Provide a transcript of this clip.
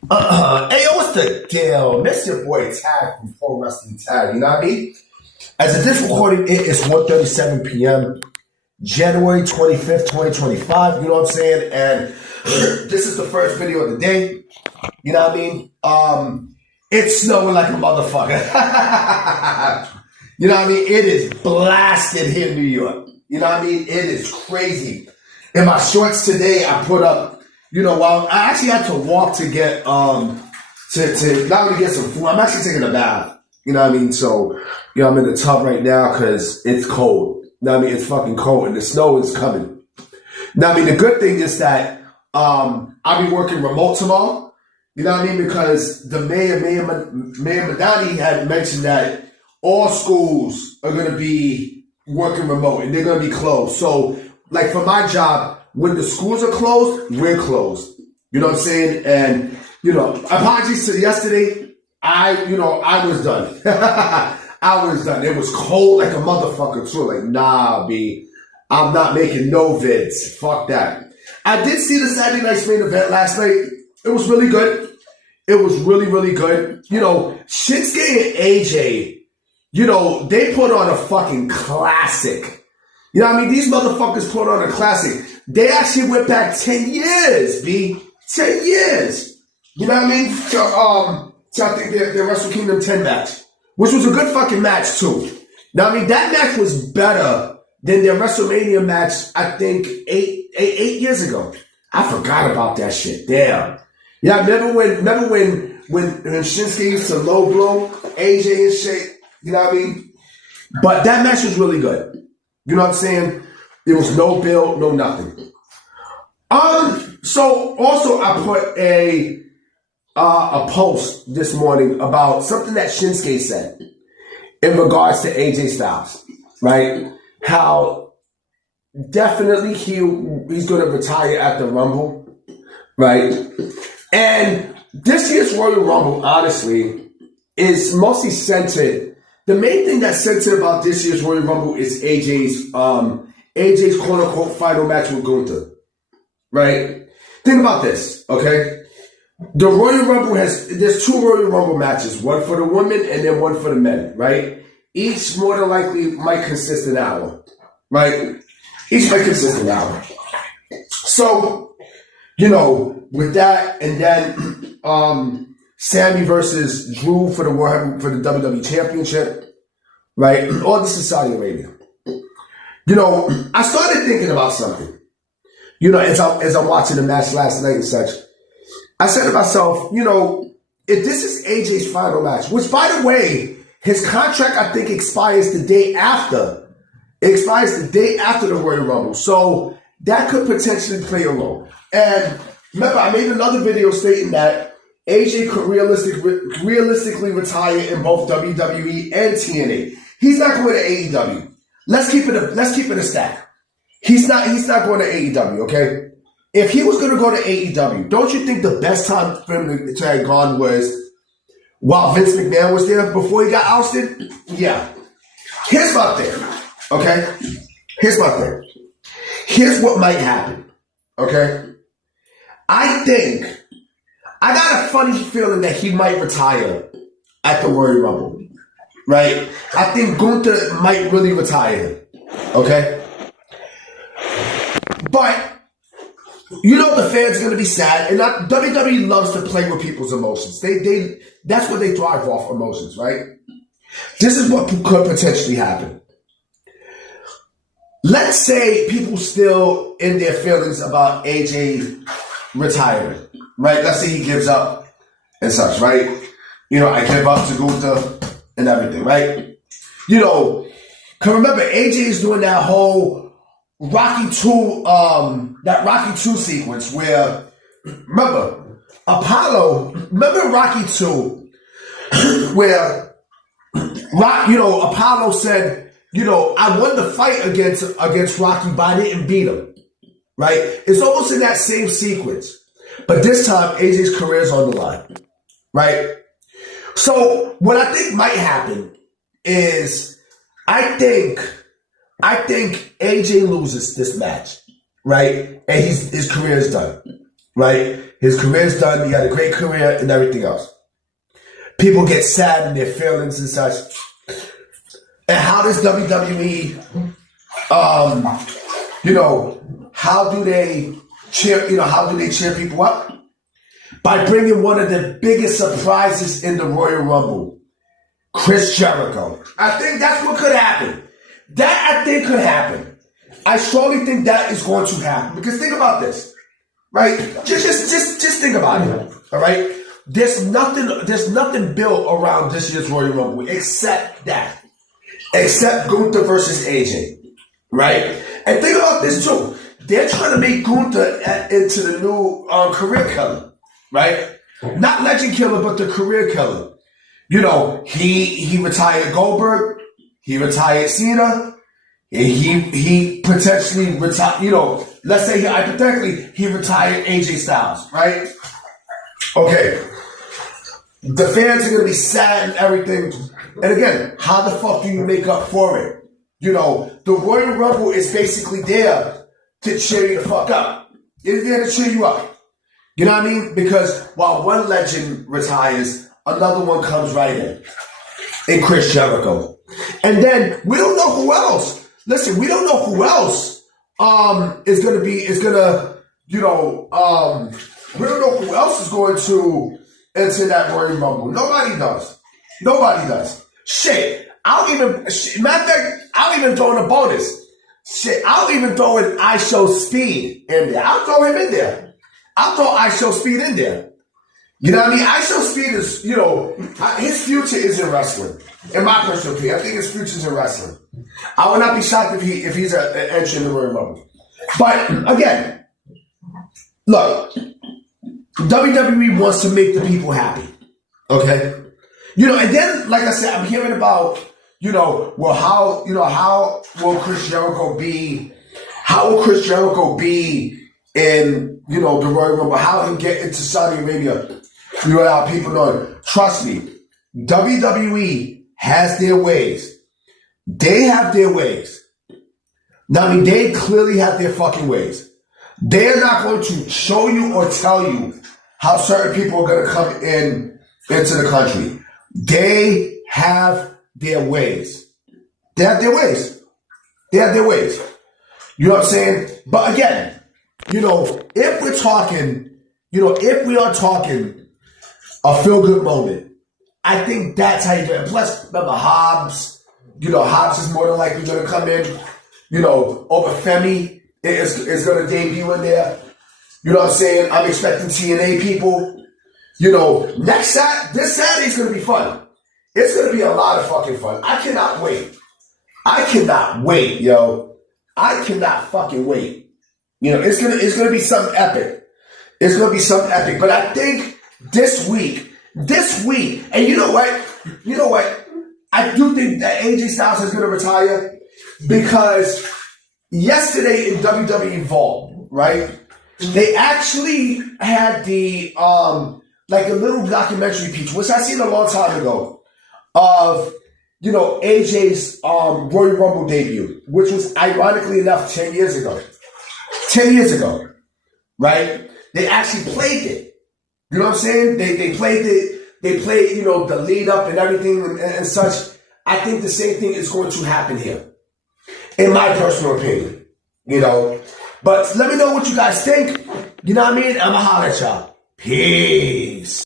Hey, yo, what's the deal? Miss your boy Tag from Pro Wrestling Tag, you know what I mean? As of this recording, it is 1:37 p.m., January 25th, 2025, you know what I'm saying? And this is the first video of the day, you know what I mean? It's snowing like a motherfucker. You know what I mean? It is blasted here in New York. You know what I mean? It is crazy. In my shorts today, I put up, I actually had to walk to get, to not only get some food, I'm actually taking a bath. You know what I mean? So, I'm in the tub right now because it's cold. You know what I mean? It's fucking cold and the snow is coming. Now, I mean, the good thing is that, I'll be working remote tomorrow. You know what I mean? Because the Mayor Madani had mentioned that all schools are going to be working remote and they're going to be closed. So, like for my job, when the schools are closed, we're closed. You know what I'm saying? And, apologies to yesterday. I was done. I was done. It was cold like a motherfucker too. Like, nah, B, I'm not making no vids. Fuck that. I did see the Saturday Night's main event last night. It was really good. It was really, really good. Shinsuke and AJ, they put on a fucking classic. You know what I mean? These motherfuckers put on a classic. They actually went back 10 years, B. 10 years. You know what I mean? To I think their Wrestle Kingdom 10 match, which was a good fucking match too. Now, I mean, that match was better than their WrestleMania match, I think, eight years ago. I forgot about that shit. Damn. Yeah, remember when Shinsuke used to low blow AJ and shit? You know what I mean? But that match was really good. You know what I'm saying? There was no build, no nothing. So also I put a post this morning about something that Shinsuke said in regards to AJ Styles, right? How definitely he's going to retire at the Rumble, right? And this year's Royal Rumble, honestly, is mostly centered. The main thing that's centered about this year's Royal Rumble is AJ's quote unquote final match with Gunther, right? Think about this, okay? The Royal Rumble there's two Royal Rumble matches, one for the women and then one for the men, right? Each more than likely might consist an hour, right? Each might consist an hour. So, with that, and then Sammy versus Drew for the WWE Championship, right? All this is Saudi Arabia. I started thinking about something. As I'm watching the match last night and such, I said to myself, if this is AJ's final match, which by the way, his contract I think expires the day after. It expires the day after the Royal Rumble, so that could potentially play a role. And remember, I made another video stating that AJ could realistically retire in both WWE and TNA. He's not going to AEW. Let's keep it a stack. He's not going to AEW, okay? If he was going to go to AEW, don't you think the best time for him to have gone was while Vince McMahon was there before he got ousted? Yeah. Here's my thing, okay? Here's my thing. Here's what might happen, okay? I got a funny feeling that he might retire at the Royal Rumble, right? I think Gunther might really retire, okay? But, the fans are going to be sad, and WWE loves to play with people's emotions. That's what they thrive off, emotions, right? This is what could potentially happen. Let's say people still in their feelings about AJ retiring, right? Let's say he gives up and such, right? I give up to Gunther and everything, right? Cause remember, AJ is doing that whole Rocky 2, that Rocky 2 sequence where, remember Rocky 2, where, Apollo said, I won the fight against Rocky, but I didn't beat him, right? It's almost in that same sequence. But this time, AJ's career is on the line, right? So what I think might happen is I think AJ loses this match, right? And his career is done, right? His career's done. He had a great career and everything else. People get sad in their feelings and such. And how does WWE, how do they cheer people up? By bringing one of the biggest surprises in the Royal Rumble, Chris Jericho. I think that's what could happen. That I think could happen. I strongly think that is going to happen. Because think about this, right? Just think about it. All right? There's nothing built around this year's Royal Rumble except that. Except Gunther versus AJ. Right? And think about this too. They're trying to make Gunther into the new career killer. Right? Not legend killer, but the career killer. You know, he retired Goldberg. He retired Cena. He potentially retired, let's say hypothetically, he retired AJ Styles, right? Okay. The fans are going to be sad and everything. And again, how the fuck do you make up for it? The Royal Rumble is basically there to cheer you the fuck up. It's there to cheer you up. You know what I mean? Because while one legend retires, another one comes right in Chris Jericho. And then we don't know who else. Listen, we don't know who else we don't know who else is going to enter that Royal Rumble. Nobody does. Shit. Matter of fact, I'll even throw in a bonus. Shit, I'll even throw in I Show Speed in there. I'll throw him in there. I'll throw I Show Speed in there. You know what I mean? I Show Speed is, his future is in wrestling. In my personal opinion, I think his future is in wrestling. I would not be shocked if he's an entry in the Royal Rumble. But again, look, WWE wants to make the people happy. Okay? And then, like I said, I'm hearing about, how will Chris Jericho be? How will Chris Jericho be in, the Royal Rumble? How he'll get into Saudi Arabia? How people know. Trust me, WWE has their ways. They have their ways. Now, I mean, they clearly have their fucking ways. They're not going to show you or tell you how certain people are going to come into the country. They have their ways. They have their ways. You know what I'm saying? But again, if we're talking, if we are talking a feel-good moment, I think that's how you do it. Plus, remember, Hobbs is more than likely going to come in. Over Femi is going to debut in there. You know what I'm saying? I'm expecting TNA people. This Saturday is going to be fun. It's going to be a lot of fucking fun. I cannot wait, yo. I cannot fucking wait. It's going to be something epic. But I think this week, and you know what? I do think that AJ Styles is going to retire because yesterday in WWE Vault, right? They actually had the a little documentary piece, which I seen a long time ago, of AJ's Royal Rumble debut, which was ironically enough 10 years ago. 10 years ago, right? They actually played it. You know what I'm saying? They played it. They played, the lead up and everything and such. I think the same thing is going to happen here, in my personal opinion. But let me know what you guys think. You know what I mean? I'ma holler at y'all. Peace.